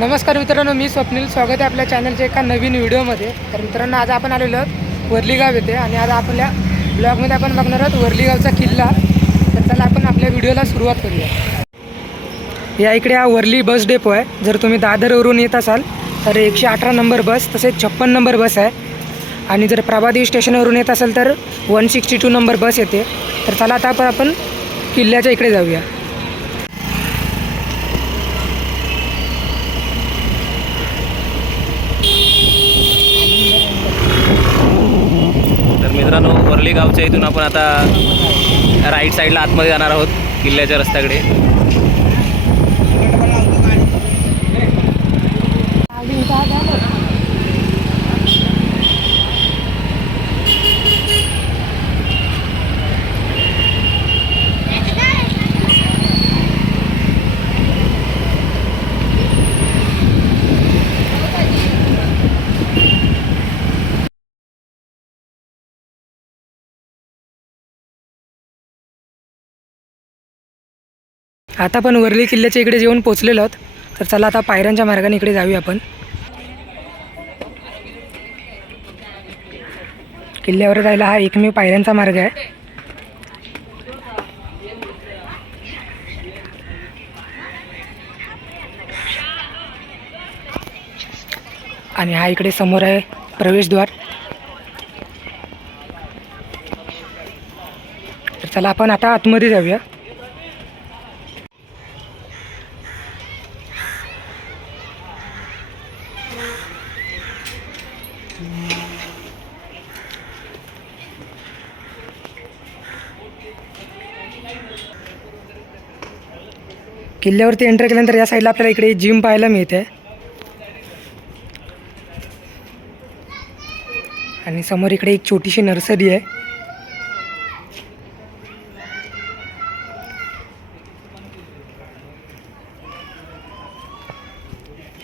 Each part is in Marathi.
नमस्कार मित्रांनो मी स्वप्नील. स्वागत आहे आपल्या चॅनलच्या एका नवीन व्हिडिओमध्ये. तर मित्रांनो आज आपण आलेलो आहोत वरलीगाव येथे आणि आज आपल्या ब्लॉगमध्ये आपण बघणार आहोत वरलीगावचा किल्ला. तर त्याला आपण आपल्या व्हिडिओला सुरुवात करूया. या इकडे हा वरली बस डेपो आहे. जर तुम्ही दादरवरून येत असाल तर एकशे अठरा नंबर बस तसेच छप्पन नंबर बस आहे. आणि जर प्रभादेवी स्टेशनवरून येत असाल तर one sixty two number bus येते. तर चला आता आपण आपण किल्ल्याच्या इकडे जाऊया तर मित्रांनो वर्ली गावच्या इथून आपण आता राईट साईडला आतमध्ये जाणार आहोत किल्ल्याच्या रस्त्याकडे. आता पण वरळी किल्ल्याच्या इकडे येऊन पोचलेलो आहोत. तर चला आता पायऱ्यांच्या मार्गाने इकडे जाऊया आपण. किल्ल्यावर जायला हा एकमेव पायऱ्यांचा मार्ग आहे. आणि हा इकडे समोर आहे प्रवेशद्वार. तर चला आपण आता आतमध्ये जाऊया. किल्ल्यावरती एंटर केल्यानंतर या साईडला आपल्याला इकडे जिम पाहायला मिळते. आणि समोर इकडे एक छोटीशी नर्सरी आहे.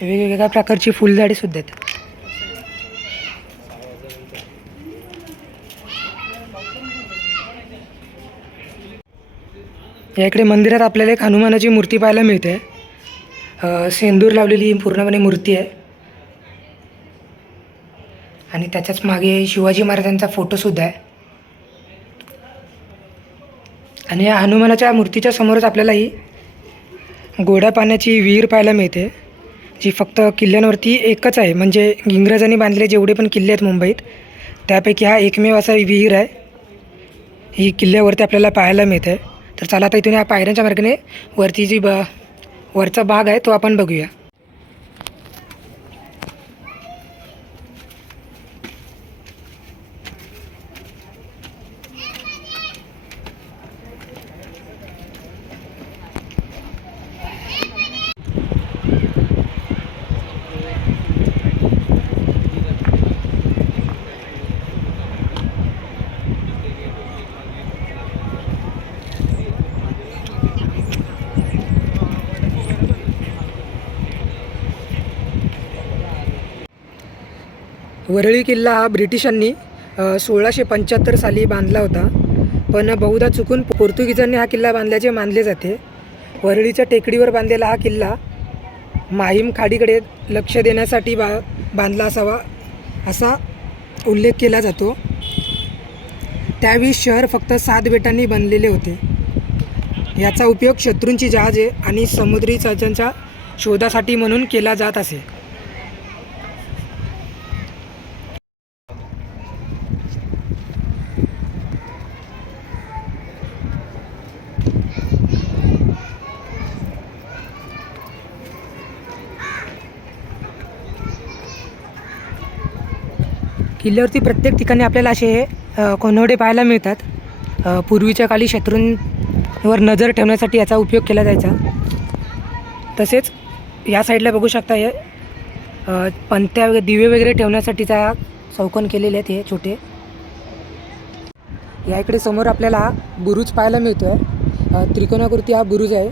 वेगवेगळ्या प्रकारची फुलझाडे सुद्धा आहेत. या इकडे मंदिरात आपल्याला एक हनुमानाची मूर्ती पाहायला मिळते. सेंदूर लावलेली ही पूर्णपणे मूर्ती आहे. आणि त्याच्याच मागे शिवाजी महाराजांचा फोटोसुद्धा आहे. आणि या हनुमानाच्या मूर्तीच्या समोरच आपल्याला ही गोड्या पाण्याची विहीर पाहायला मिळते जी फक्त किल्ल्यांवरती एकच आहे. म्हणजे इंग्रजांनी बांधलेले जेवढे पण किल्ले आहेत मुंबईत त्यापैकी हा एकमेव असा विहीर आहे. ही किल्ल्यावरती आपल्याला पाहायला मिळते. तर चला आता इथून या पायऱ्यांच्या मार्गाने वरती जी ब वरचा भाग आहे तो आपण बघूया. वरळी किल्ला हा ब्रिटिशांनी सोळाशे पंच्याहत्तर साली बांधला होता. पण बहुधा चुकून पोर्तुगीजांनी हा किल्ला बांधल्याचे मानले जाते. वरळीच्या टेकडीवर बांधलेला हा किल्ला माहीम खाडीकडे लक्ष देण्यासाठी बा बांधला असावा असा उल्लेख केला जातो. त्यावेळी शहर फक्त सात बेटांनी बनलेले होते. याचा उपयोग शत्रूंची जहाजे आणि समुद्री चाच्यांच्या शोधासाठी म्हणून केला जात असे. किल्ल्यावरती प्रत्येक ठिकाणी आपल्याला असे कोनवडे पाहायला मिळतात. पूर्वीच्या काळी शत्रूंवर नजर ठेवण्यासाठी याचा उपयोग केला जायचा. तसेच या साईडला बघू शकता हे पंत्या वगैरे दिवे वगैरे ठेवण्यासाठीचा चौकन केलेले आहेत हे छोटे. या इकडे समोर आपल्याला बुरुज पाहायला मिळतो आहे त्रिकोणाकृती हा बुरुज आहे.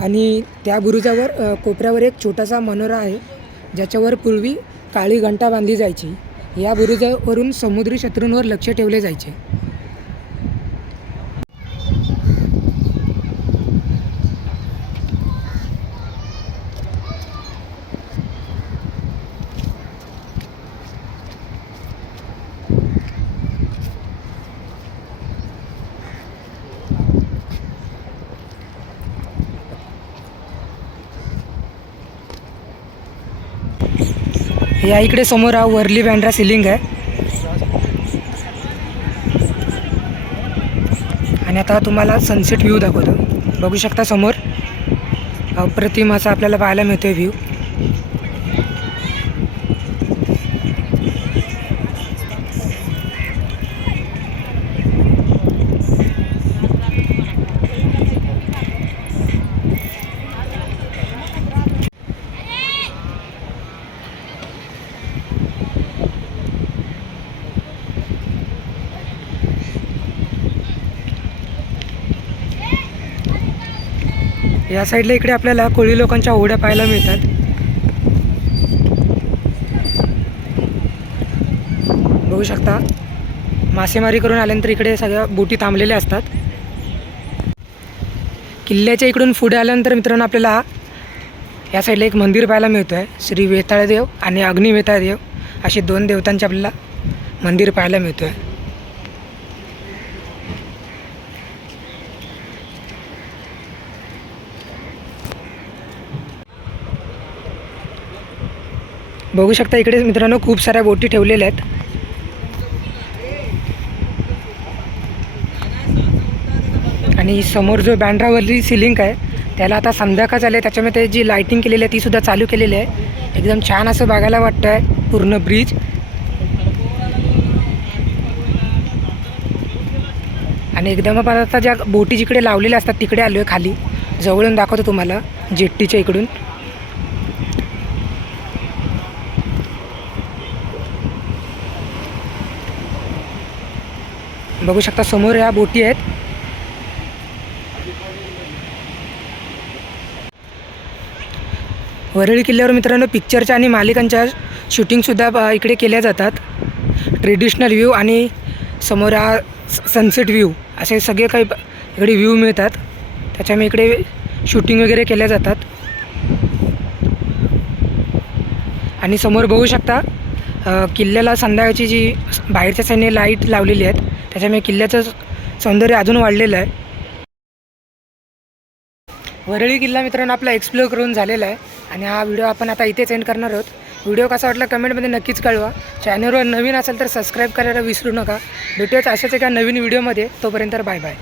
आणि त्या बुरुजावर कोपऱ्यावर एक छोटासा मनोरा आहे ज्याच्यावर पूर्वी काळी घंटा बांधली जायची. या बुरुजावरून समुद्री शत्रूंवर लक्ष ठेवले जायचे. या इकडे समोर हा वरली बँड्रा सिलिंग आहे. आणि आता तुम्हाला सनसेट व्ह्यू दाखवतो. बघू शकता समोर अप्रतिम असा आपल्याला पाहायला मिळतोय व्ह्यू या साईडला इकडे आपल्याला कोळी लोकांच्या होड्या पाहायला मिळतात. बघू शकता मासेमारी करून आल्यानंतर इकडे सगळ्या बोटी थांबलेल्या असतात. किल्ल्याच्या इकडून पुढे आल्यानंतर मित्रांनो आपल्याला या साईडला एक मंदिर पाहायला मिळतो आहे श्री वेताळदेव आणि अग्निवेताळदेव असे दोन देवतांचे आपल्याला मंदिर पाहायला मिळतो आहे बघू शकता इकडे मित्रांनो खूप साऱ्या बोटी ठेवलेल्या आहेत. आणि समोर जो बँड्रावरली सिलिंग आहे त्याला आता संध्याकाळ झाले त्याच्यामुळे ते जी लाईटिंग केलेली आहे तीसुद्धा चालू केलेली आहे. एकदम छान असं बघायला वाटतं आहे पूर्ण ब्रिज आणि एकदम आपण आता ज्या बोटी जिकडे लावलेल्या असतात तिकडे आलो आहे खाली. जवळून दाखवतो तुम्हाला जेट्टीच्या इकडून. बघू शकता समोर या बोटी आहेत. वरळी किल्ल्यावर मित्रांनो पिक्चरच्या आणि मालिकांच्या शूटिंगसुद्धा इकडे केल्या जातात. ट्रेडिशनल व्ह्यू आणि समोर हा सनसेट व्ह्यू असे सगळे काही इकडे व्ह्यू मिळतात. त्याच्यामुळे इकडे शूटिंग वगैरे केल्या जातात. आणि समोर बघू शकता किल्ल्याला संध्याकाळची जी बाहेरच्या साईडने लाइट लावलेली आहेत. त्याच्यामुळे किल्ल्याचं सौंदर्य अजून वाढलेलं आहे. वरळी किल्ला मित्रांनो आपला एक्सप्लोर करून झालेला आहे. आणि हा व्हिडिओ आपण आता इथेच एंड करणार आहोत. व्हिडिओ कसा वाटला कमेंटमध्ये नक्कीच कळवा. चॅनलवर नवीन असेल तर सबस्क्राईब करायला विसरू नका. भेटूयाच अशाच एका नवीन व्हिडिओमध्ये तोपर्यंत बाय बाय